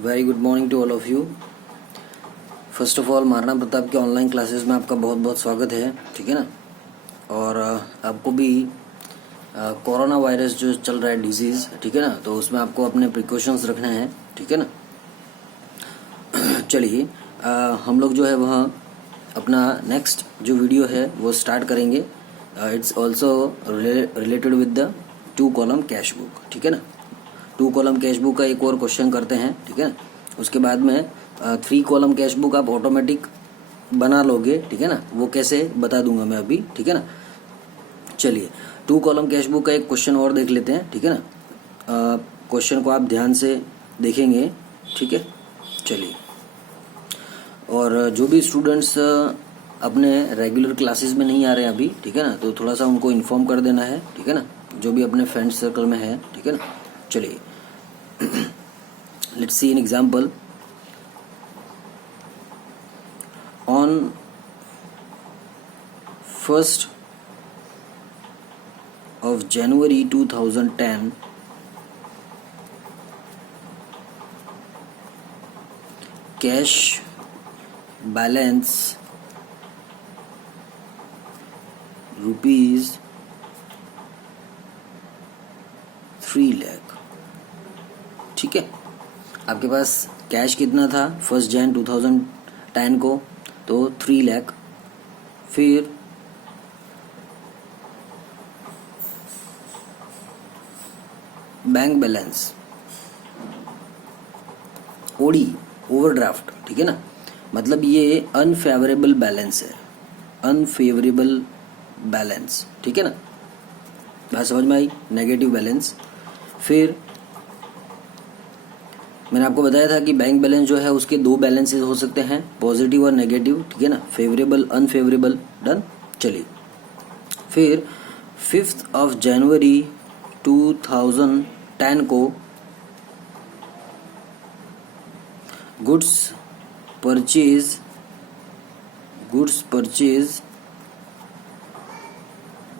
Very good morning to all of you. First of all Maharana Pratap के online classes में आपका बहुत बहुत स्वागत है, ठीक है ना। और आपको भी कोरोना वायरस जो चल रहा है डिजीज़, ठीक है ना, तो उसमें आपको अपने प्रिकॉशंस रखने हैं, ठीक है ना। चलिए हम लोग जो है वह अपना नेक्स्ट जो वीडियो है वो स्टार्ट करेंगे। It's also related with the 2 column cash book, ठीक है ना। 2 कॉलम कैश बुक का एक और क्वेश्चन करते हैं, ठीक है ना। उसके बाद में 3 कॉलम कैश बुक आप ऑटोमेटिक बना लोगे, ठीक है ना। वो कैसे बता दूंगा मैं अभी, ठीक है ना। चलिए 2 कॉलम कैश बुक का एक क्वेश्चन और देख लेते हैं, ठीक है ना। क्वेश्चन को आप ध्यान से देखेंगे, ठीक है। चलिए, और जो भी स्टूडेंट्स अपने रेगुलर क्लासेस में नहीं आ रहे हैं अभी, ठीक है ना, तो थोड़ा सा उनको इन्फॉर्म कर देना है, ठीक है ना, जो भी अपने फ्रेंड सर्कल में है, ठीक है ना। चलिए let's see an example. On 1st of January 2010, cash balance rupees 3 lakh, ठीक है। आपके पास कैश कितना था 1 जन 2010 को, तो 3 लाख। फिर बैंक बैलेंस ओडी ओवरड्राफ्ट, ठीक है ना, मतलब ये अनफेवरेबल बैलेंस है, अनफेवरेबल बैलेंस, ठीक है ना। बात समझ में आई, नेगेटिव बैलेंस। फिर मैंने आपको बताया था कि बैंक बैलेंस जो है उसके 2 बैलेंसेस हो सकते हैं, पॉजिटिव और नेगेटिव, ठीक है ना, फेवरेबल अनफेवरेबल। डन। चलिए फिर 5th of January 2010 को goods purchase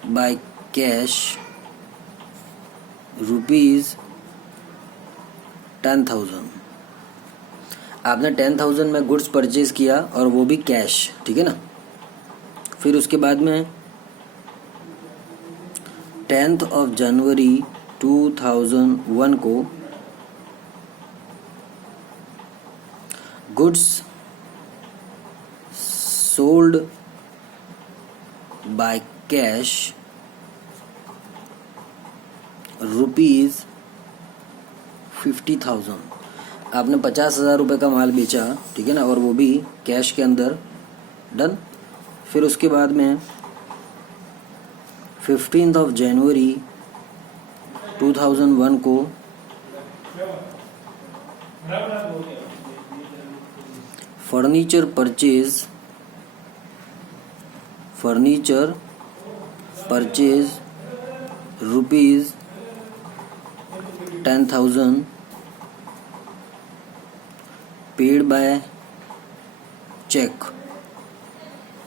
by cash rupees 10,000। आपने 10,000 में गुड्स परचेज किया और वो भी कैश, ठीक है ना। फिर उसके बाद में 10th of January 2001 को goods sold by cash rupees 50,000। आपने 50,000 रुपये का माल बेचा, ठीक है ना, और वो भी कैश के अंदर। डन। फिर उसके बाद में 15th of January 2001 को furniture purchase rupees 10,000 paid by cheque,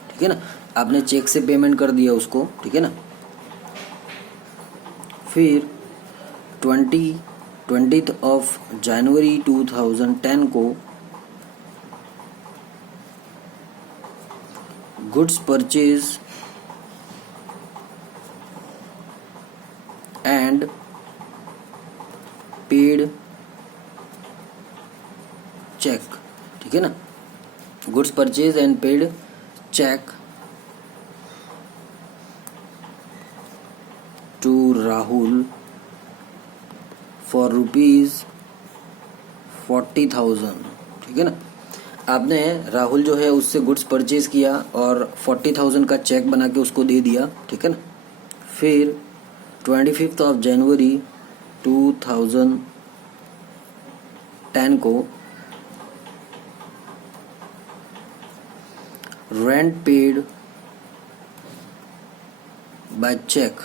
ठीक है ना। आपने चेक से पेमेंट कर दिया उसको, ठीक है ना। फिर 20th of January 2010 को goods purchase and paid cheque, ठीक है ना। Goods purchase and paid cheque to Rahul for rupees 40,000, ठीक है ना। आपने राहुल जो है उससे गुड्स परचेज किया और 40,000 का चेक बना के उसको दे दिया, ठीक है ना। फिर 25th of January 2010 को rent paid by cheque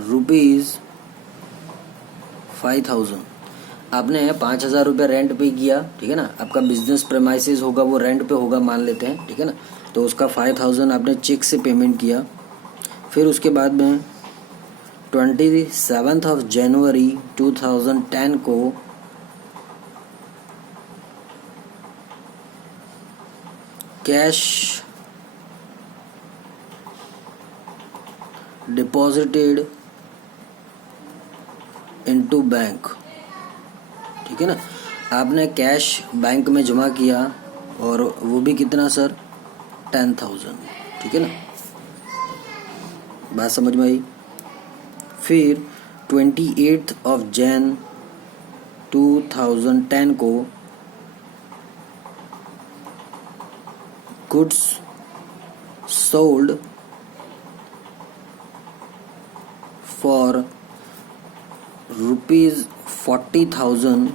rupees 5,000। आपने 5,000 रुपये रेंट पे किया, ठीक है ना। आपका बिजनेस प्रेमाइसेस होगा वो रेंट पे होगा मान लेते हैं, ठीक है ना। तो उसका 5,000 आपने चेक से पेमेंट किया। फिर उसके बाद में 27th of January 2010 को कैश डिपॉजिटेड इनटू बैंक, ठीक है ना। आपने कैश बैंक में जमा किया और वो भी कितना सर, 10,000, ठीक है ना। बात समझ में आई। फिर 28 Jan 2010 को goods sold for ₹40,000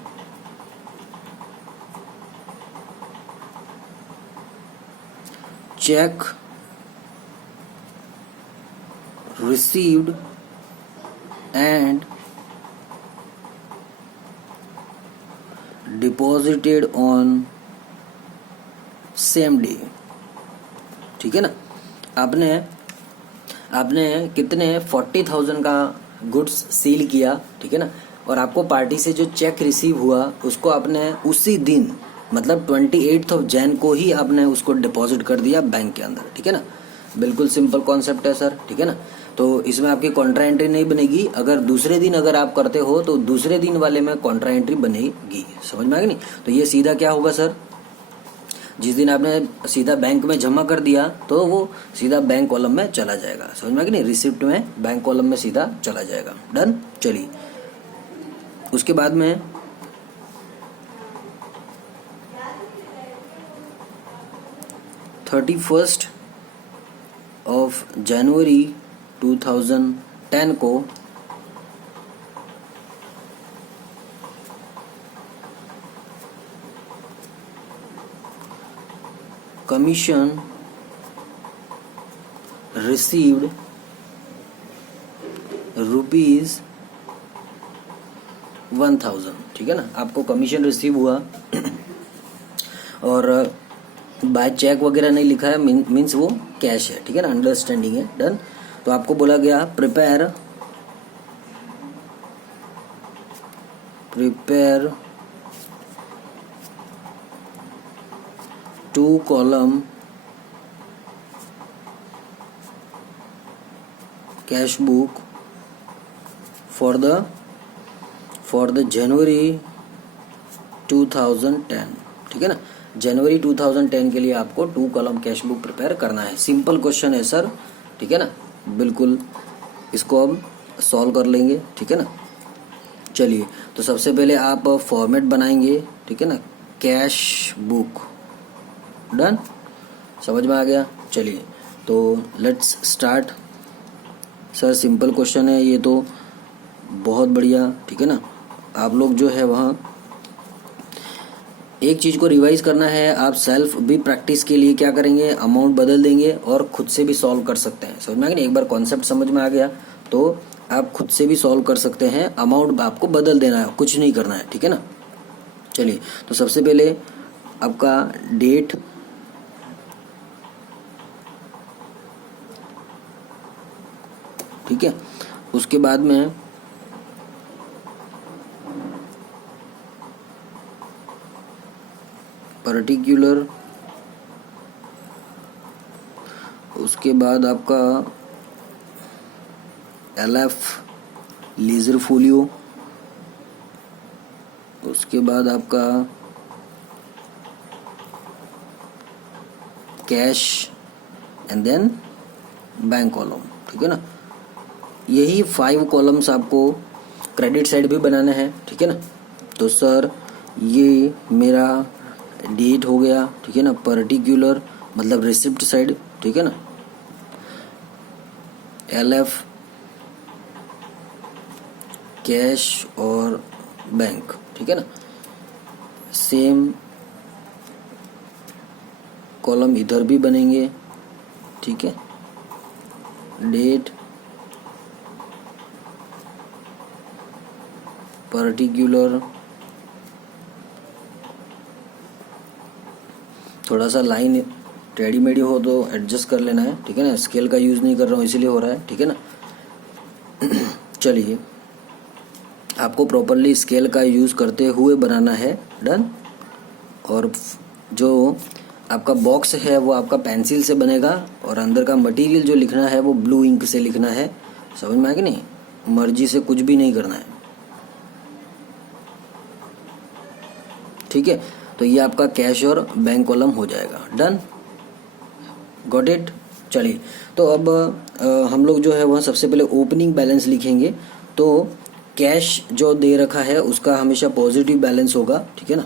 check received and deposited on same day, ठीक है ना। आपने कितने 40,000 का गुड्स सील किया, ठीक है ना। और आपको पार्टी से जो चेक रिसीव हुआ उसको आपने उसी दिन मतलब 28 Jan को ही आपने उसको डिपॉजिट कर दिया बैंक के अंदर, ठीक है ना। बिल्कुल सिंपल कॉन्सेप्ट है सर, ठीक है ना। तो इसमें आपकी कॉन्ट्रा एंट्री नहीं बनेगी। अगर दूसरे दिन अगर आप करते हो तो दूसरे दिन वाले में कॉन्ट्रा एंट्री बनेगी। समझ में आ गया नहीं। तो ये सीधा क्या होगा सर, जिस दिन आपने सीधा बैंक में जमा कर दिया तो वो सीधा बैंक कॉलम में चला जाएगा। समझ में आ गया नहीं। रिसिप्ट में बैंक कॉलम में सीधा चला जाएगा। डन। चलिए उसके बाद में 31 January 2010 को कमीशन रिसीव्ड ₹1,000, ठीक है ना। आपको कमीशन रिसीव हुआ और बाय चेक वगैरह नहीं लिखा है, मीन्स वो कैश है, ठीक है ना। अंडरस्टैंडिंग है। डन। तो आपको बोला गया prepare 2 column cash book for the January 2010, ठीक है ना। जनवरी 2010 के लिए आपको 2 column कैश बुक प्रिपेयर करना है। सिंपल क्वेश्चन है सर, ठीक है ना। बिल्कुल इसको हम सॉल्व कर लेंगे, ठीक है ना। चलिए तो सबसे पहले आप फॉर्मेट बनाएंगे, ठीक है ना, कैश बुक। डन। समझ में आ गया। चलिए तो let's start. Sir simple question है ये तो, बहुत बढ़िया, ठीक है ना। आप लोग जो है वहाँ एक चीज़ को रिवाइज करना है। आप सेल्फ भी प्रैक्टिस के लिए क्या करेंगे, अमाउंट बदल देंगे और खुद से भी सॉल्व कर सकते हैं। समझ में आ गया। एक बार कॉन्सेप्ट समझ में आ गया तो आप खुद से भी सॉल्व कर सकते हैं। अमाउंट आपको बदल देना है, कुछ नहीं करना है, ठीक है ना। चलिए तो सबसे पहले आपका डेट, ठीक है। उसके बाद में पर्टिकुलर, उसके बाद आपका LF लीजर फोलियो, उसके बाद आपका cash and then bank column, ठीक है ना। यही 5 कॉलम्स आपको क्रेडिट साइड भी बनाना है, ठीक है ना। तो सर ये मेरा डेट हो गया, ठीक है ना। पर्टिकुलर मतलब रिसिप्ट साइड, ठीक है ना। LF कैश और बैंक, ठीक है ना। सेम कॉलम इधर भी बनेंगे, ठीक है। डेट, पर्टिकुलर, थोड़ा सा लाइन टेढ़ी मेढ़ी हो तो एडजस्ट कर लेना है, ठीक है ना। स्केल का यूज़ नहीं कर रहा हूँ इसीलिए हो रहा है, ठीक है ना। चलिए आपको प्रॉपरली स्केल का यूज़ करते हुए बनाना है। डन। और जो आपका बॉक्स है वो आपका पेंसिल से बनेगा और अंदर का मटेरियल जो लिखना है वो ब्लू इंक से लिखना है। समझ में आया कि नहीं? मर्जी से कुछ भी नहीं करना है, ठीक है। तो ये आपका कैश और बैंक कॉलम हो जाएगा। Done, got it. चलिए, तो अब हम लोग जो है वह सबसे पहले ओपनिंग बैलेंस लिखेंगे। तो कैश जो दे रखा है उसका हमेशा पॉजिटिव बैलेंस होगा, ठीक है ना।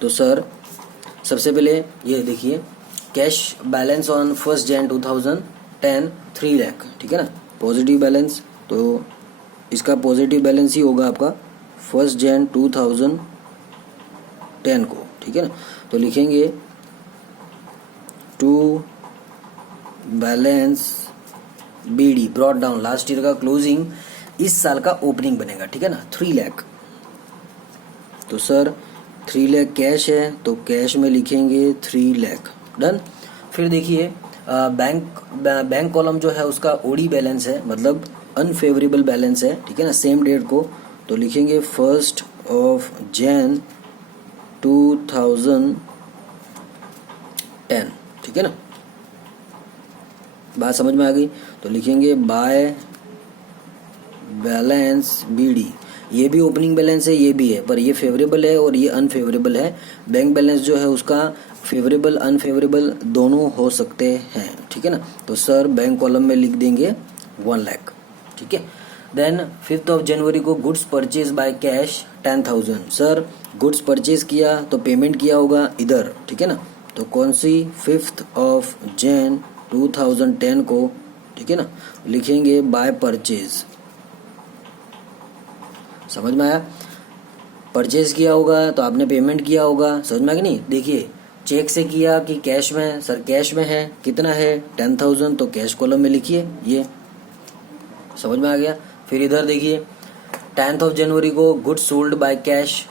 तो सर सबसे पहले ये देखिए, cash balance on 1 Jan 2010 3 lakh, ठीक है ना, पॉजिटिव बैलेंस। तो इसका पॉजिटिव बैलेंस ही होगा आपका 1 Jan 2010 को, ठीक है ना। तो लिखेंगे to balance BD brought down, last year का क्लोजिंग इस साल का ओपनिंग बनेगा, ठीक है ना, 3 लाख। तो सर 3 लाख कैश है तो कैश में लिखेंगे 3 लाख। डन। फिर देखिए बैंक कॉलम जो है उसका ओडी बैलेंस है, मतलब अनफेवरेबल बैलेंस है, ठीक है ना, सेम डेट को। तो लिखेंगे 1 Jan 2010, ठीक है ना। बात समझ में आ गई? तो लिखेंगे बाय बैलेंस BD। ये भी ओपनिंग बैलेंस है, ये भी है, पर ये फेवरेबल है और ये अनफेवरेबल है। बैंक बैलेंस जो है उसका फेवरेबल अनफेवरेबल दोनों हो सकते हैं, ठीक है ना। तो सर बैंक कॉलम में लिख देंगे 1 लाख, ठीक है। देन 5 जनवरी को goods purchase by cash 10,000। Sir goods purchase किया तो पेमेंट किया होगा इधर, ठीक है ना। तो कौन सी 5 Jan 2010 को, ठीक है ना, लिखेंगे बाय परचेज। समझ में आया? परचेज किया होगा तो आपने पेमेंट किया होगा, समझ में आ गया नहीं? देखिए चेक से किया कि कैश में? सर कैश में है, कितना है 10,000, तो कैश कॉलम में लिखिए ये। समझ में आ गया? फिर इधर देखिए 10 जनवरी को गुड्स सोल्ड बाय कैश,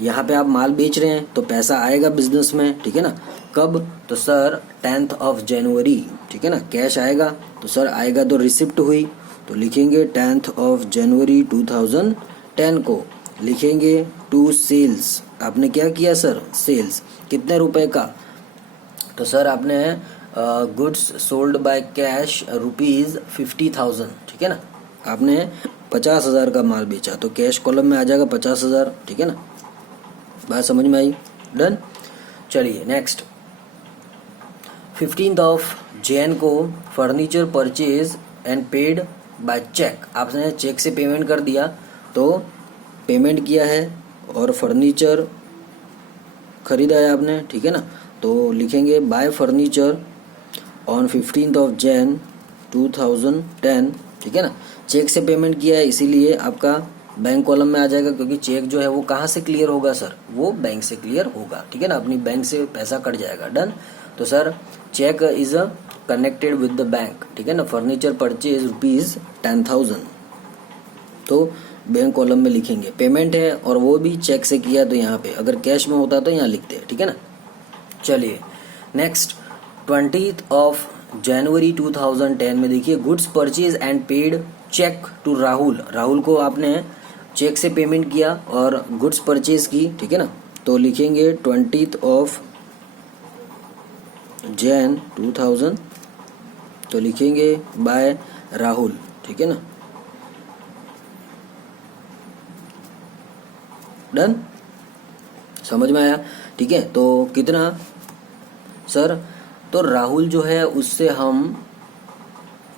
यहाँ पे आप माल बेच रहे हैं तो पैसा आएगा बिजनेस में, ठीक है ना। कब? तो सर 10 जनवरी, ठीक है ना, कैश आएगा। तो सर आएगा तो रिसिप्ट हुई, तो लिखेंगे 10 जनवरी 2010 को लिखेंगे टू सेल्स। आपने क्या किया सर? सेल्स। कितने रुपए का? तो सर आपने गुड्स सोल्ड बाय कैश ₹50,000, ठीक है ना, आपने 50,000 का माल बेचा तो कैश कॉलम में आ जाएगा 50,000, ठीक है ना। बात समझ में आई? डन। चलिए नेक्स्ट 15 Jan को furniture purchase and paid by cheque. आपने चेक से पेमेंट कर दिया, तो पेमेंट किया है और फर्नीचर खरीदा है आपने, ठीक है ना। तो लिखेंगे बाय फर्नीचर ऑन 15 Jan 2010, ठीक है ना। चेक से पेमेंट किया है इसीलिए आपका बैंक कॉलम में आ जाएगा, क्योंकि चेक जो है वो कहाँ से क्लियर होगा सर? वो बैंक से क्लियर होगा, ठीक है ना, अपनी बैंक से पैसा कट जाएगा। डन। तो sir cheque is connected with the bank, ठीक है ना, फर्नीचर परचेज ₹10,000, तो बैंक कॉलम में लिखेंगे। पेमेंट है और वो भी चेक से किया, तो यहाँ पे अगर कैश में होता तो यहाँ लिखते हैं, ठीक है ना। चलिए नेक्स्ट 20 जनवरी 2010 में देखिए goods purchase and paid cheque to Rahul. Rahul को आपने चेक से पेमेंट किया और गुड्स परचेज की, ठीक है ना। तो लिखेंगे 20 Jan 2000, तो लिखेंगे बाय राहुल, ठीक है ना। डन। समझ में आया? ठीक है। तो कितना सर? तो राहुल जो है उससे हम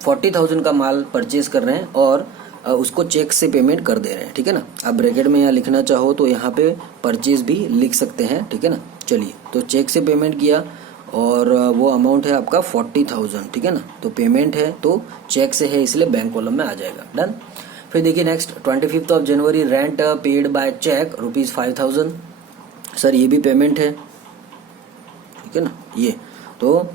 40,000 का माल परचेज कर रहे हैं और उसको चेक से पेमेंट कर दे रहे हैं, ठीक है ना। आप ब्रैकेट में यहाँ लिखना चाहो तो यहाँ पे परचेज भी लिख सकते हैं, ठीक है ना। चलिए, तो चेक से पेमेंट किया और वो अमाउंट है आपका 40,000, ठीक है ना। तो पेमेंट है तो चेक से है इसलिए बैंक कॉलम में आ जाएगा। डन। फिर देखिए नेक्स्ट 25 जनवरी rent paid by cheque ₹5,000। Sir ये भी पेमेंट है, ठीक है ना। ये तो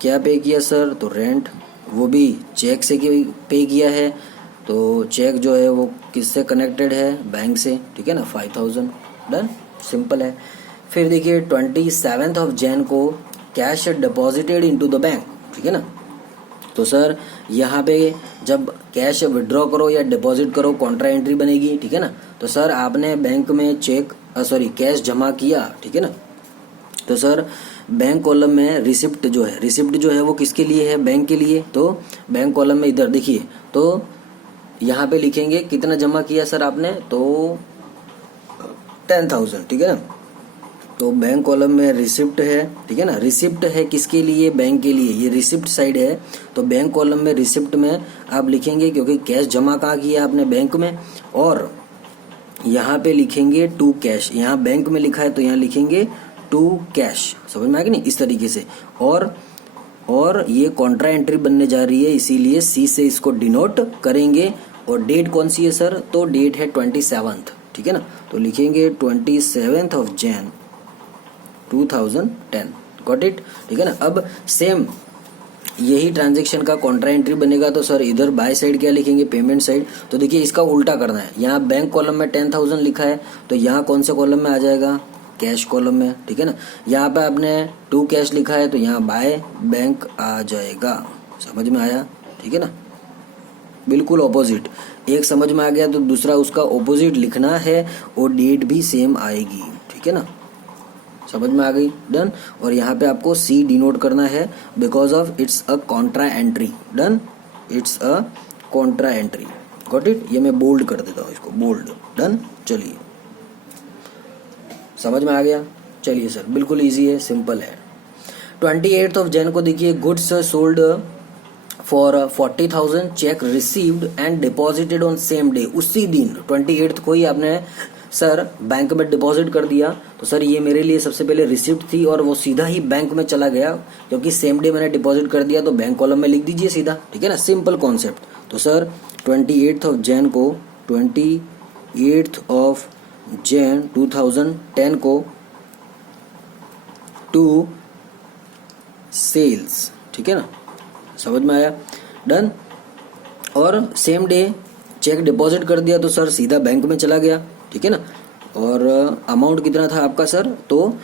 क्या पे किया सर? तो रेंट, वो भी चेक से पे किया है, तो चेक जो है वो किससे कनेक्टेड है? बैंक से, ठीक है ना, 5,000। डन, सिंपल है। फिर देखिए 27 Jan को cash deposited into the bank, ठीक है ना। तो सर यहाँ पे जब कैश विड्रॉ करो या डिपॉजिट करो कॉन्ट्रा एंट्री बनेगी, ठीक है ना। तो सर आपने बैंक में कैश जमा किया, ठीक है ना। तो सर बैंक कॉलम में रिसिप्ट जो है वो किसके लिए है, बैंक के लिए। तो बैंक कॉलम में इधर देखिए, तो यहाँ पे लिखेंगे कितना जमा किया सर आपने, तो 10,000, ठीक है ना। तो बैंक कॉलम में रिसिप्ट है, ठीक है ना, रिसिप्ट है किसके लिए, बैंक के लिए, ये रिसिप्ट साइड है। तो बैंक कॉलम में रिसिप्ट में आप लिखेंगे, क्योंकि कैश जमा कहाँ किया आपने, बैंक में, और यहाँ पे लिखेंगे टू कैश, यहाँ बैंक में लिखा है तो यहाँ लिखेंगे टू कैश, समझ में आ गया नहीं, इस तरीके से। और ये कॉन्ट्रा एंट्री बनने जा रही है, इसीलिए सी से इसको डिनोट करेंगे। और डेट कौन सी है सर, तो डेट है 27th, ठीक है ना। तो लिखेंगे 27th of Jan 2010, got it, ठीक है ना। अब सेम यही ट्रांजेक्शन का कॉन्ट्रा एंट्री बनेगा, तो सर इधर बाय साइड क्या लिखेंगे, पेमेंट साइड। तो देखिए इसका उल्टा करना है, यहाँ बैंक कॉलम में 10,000 लिखा है, तो यहाँ कौन से कॉलम में आ जाएगा, कैश कॉलम में, ठीक है ना। यहाँ पे आपने टू कैश लिखा है, तो यहाँ बाय बैंक आ जाएगा, समझ में आया, ठीक है ना। बिल्कुल ऑपोजिट, एक समझ में आ गया तो दूसरा उसका ऑपोजिट लिखना है, और डेट भी सेम आएगी, ठीक है ना, समझ में आ गई, डन। और यहाँ पे आपको सी डिनोट करना है, because of it's a Contra entry, done, it's a Contra entry, got it. ये मैं बोल्ड कर देता हूँ इसको, बोल्ड, डन। चलिए समझ में आ गया, चलिए सर बिल्कुल इजी है, सिंपल है। 28th of Jan को देखिए, goods sold for 40,000, check received and deposited on same day, उसी दिन 28th को ही आपने सर बैंक में डिपॉजिट कर दिया। तो सर ये मेरे लिए सबसे पहले रिसिप्ट थी, और वो सीधा ही बैंक में चला गया, क्योंकि सेम डे मैंने डिपॉजिट कर दिया, तो बैंक कॉलम में लिख दीजिए सीधा, ठीक है ना, सिंपल कॉन्सेप्ट। तो सर 28th of Jan को 28th of Jan 2010 को टू सेल्स, ठीक है ना, समझ में आया, डन। और सेम डे चेक डिपॉजिट कर दिया, तो सर सीधा बैंक में चला गया, ठीक है ना। और अमाउंट कितना था आपका सर, तो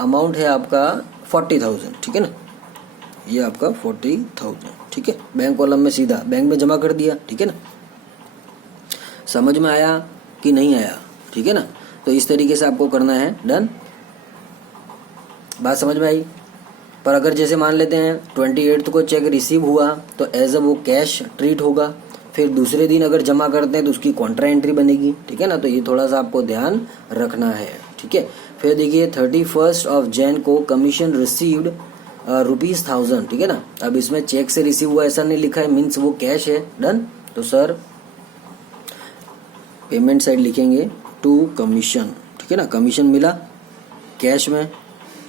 अमाउंट है आपका 40,000, ठीक है ना, ये आपका 40,000, ठीक है। बैंक कॉलम में सीधा बैंक में जमा कर दिया, ठीक है ना। समझ में आया कि नहीं आया, ठीक है ना। तो इस तरीके से आपको करना है, डन, बात समझ में आई। पर अगर जैसे मान लेते हैं 28th को चेक रिसीव हुआ, तो एज अ वो कैश ट्रीट होगा, फिर दूसरे दिन अगर जमा करते हैं तो उसकी कॉन्ट्रा एंट्री बनेगी, ठीक है ना। तो ये थोड़ा सा आपको ध्यान रखना है, ठीक है। फिर देखिए 31st of Jan को कमीशन रिसीव्ड ₹1000, ठीक है ना। अब इसमें चेक से रिसीव हुआ ऐसा नहीं लिखा है, मीन्स वो कैश है, डन। तो सर पेमेंट साइड लिखेंगे टू कमीशन, ठीक है ना, कमीशन मिला कैश में,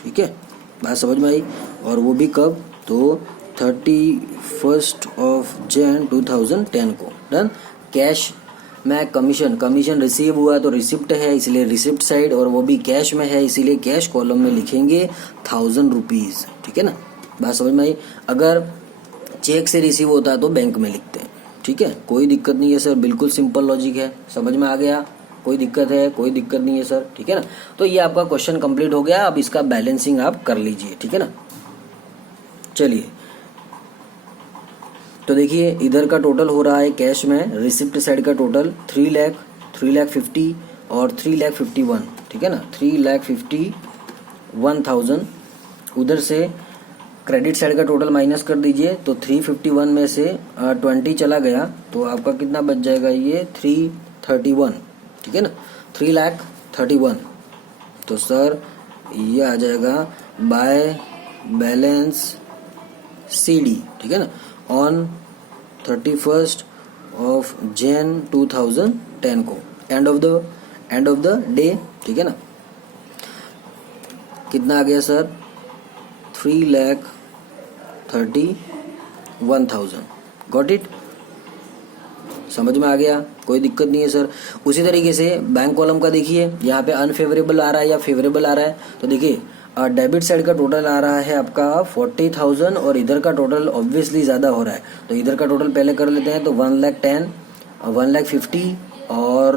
ठीक है, बात समझ में आई। और वो भी कब, तो 31st of Jan 2010 को, डन। कैश में कमीशन रिसीव हुआ, तो रिसिप्ट है इसलिए रिसिप्ट साइड, और वो भी कैश में है इसीलिए कैश कॉलम में लिखेंगे 1000 रुपीज, ठीक है ना, बात समझ में आई। अगर चेक से रिसीव होता है तो बैंक में लिखते हैं, ठीक है, कोई दिक्कत नहीं है सर, बिल्कुल सिंपल लॉजिक है, समझ में आ गया, कोई दिक्कत है, कोई दिक्कत नहीं है सर, ठीक है ना। तो ये आपका क्वेश्चन कंप्लीट हो गया, अब इसका बैलेंसिंग आप कर लीजिए, ठीक है ना। चलिए तो देखिए इधर का टोटल हो रहा है कैश में, रिसिप्ट साइड का टोटल 3,50,000 और 3,51,000, ठीक है ना, 3,51,000। उधर से क्रेडिट साइड का टोटल माइनस कर दीजिए, तो 351 में से 20 चला गया, तो आपका कितना बच जाएगा, ये 331, ठीक है ना, 3,31,000। तो सर ये आ जाएगा बाय बैलेंस CD, ठीक है ना, ऑन 31st of Jan 2010 को, एंड ऑफ द डे, ठीक है ना। कितना आ गया सर, 3,31,000, गॉट इट, समझ में आ गया, कोई दिक्कत नहीं है सर। उसी तरीके से बैंक कॉलम का देखिए, यहाँ पे अनफेवरेबल आ रहा है या फेवरेबल आ रहा है, तो देखिए डेबिट साइड का टोटल आ रहा है आपका 40,000, और इधर का टोटल ऑब्वियसली ज्यादा हो रहा है, तो इधर का टोटल पहले कर लेते हैं। तो 1,10,000, 1,50,000 और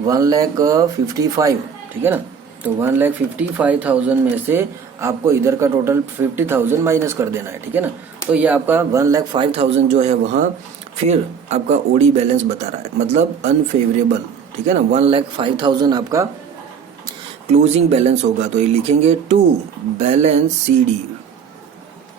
1,55,000, ठीक है ना। तो 1,55,000 में से आपको इधर का टोटल 50,000 माइनस कर देना है, ठीक है ना। तो ये आपका 1,05,000 जो है वहाँ फिर आपका ओडी बैलेंस बता रहा है, मतलब अनफेवरेबल, ठीक है ना। 1,05,000 आपका क्लोजिंग बैलेंस होगा तो ये लिखेंगे टू बैलेंस CD।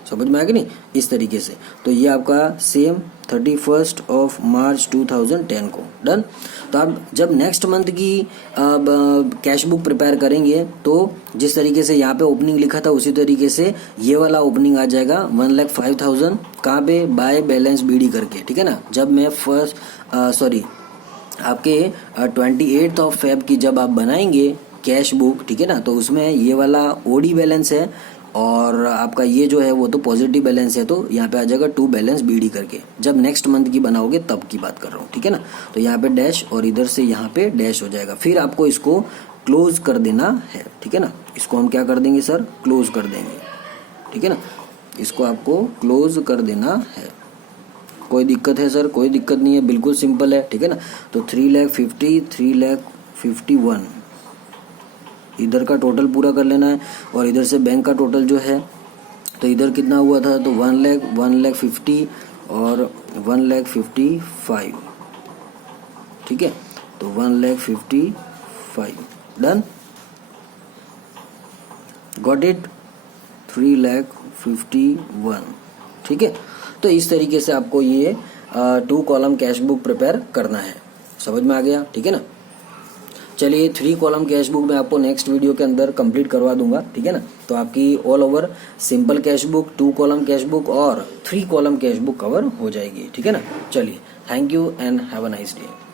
समझ में आ गया नहीं, इस तरीके से। तो ये आपका सेम 31 मार्च 2010 को डन। तो आप जब नेक्स्ट मंथ की कैश बुक प्रिपेयर करेंगे तो जिस तरीके से यहाँ पे ओपनिंग लिखा था उसी तरीके से ये वाला ओपनिंग आ जाएगा 1,05,000 कहाँ पे, बाय बैलेंस BD करके, ठीक है ना। जब मैं आपके 28 फेब की जब आप बनाएंगे कैश बुक, ठीक है ना, तो उसमें ये वाला OD बैलेंस है और आपका ये जो है वो तो पॉजिटिव बैलेंस है, तो यहाँ पे आ जाएगा टू बैलेंस BD करके। जब नेक्स्ट मंथ की बनाओगे तब की बात कर रहा हूँ, ठीक है ना। तो यहाँ पे डैश और इधर से यहाँ पे डैश हो जाएगा। फिर आपको इसको क्लोज कर देना है, ठीक है ना। इसको हम क्या कर देंगे सर, क्लोज कर देंगे, ठीक है ना। इसको आपको क्लोज कर देना है। कोई दिक्कत है सर? कोई दिक्कत नहीं है, बिल्कुल सिंपल है, ठीक है ना। तो 3,50,000 3,51,000 इधर का टोटल पूरा कर लेना है और इधर से बैंक का टोटल जो है तो इधर कितना हुआ था, तो 1,50,000 और 1,55,000, ठीक है। तो 1,55,000 डन, गॉट इट, 3,51,000, ठीक है। तो इस तरीके से आपको ये 2 कॉलम कैश बुक प्रिपेयर करना है। समझ में आ गया, ठीक है ना। चलिए 3 कॉलम कैश बुक मैं आपको नेक्स्ट वीडियो के अंदर कंप्लीट करवा दूंगा, ठीक है ना। तो आपकी all over simple cash book, 2 column cash book और 3 कॉलम कैश बुक कवर हो जाएगी, ठीक है ना। चलिए, thank you and have a nice day.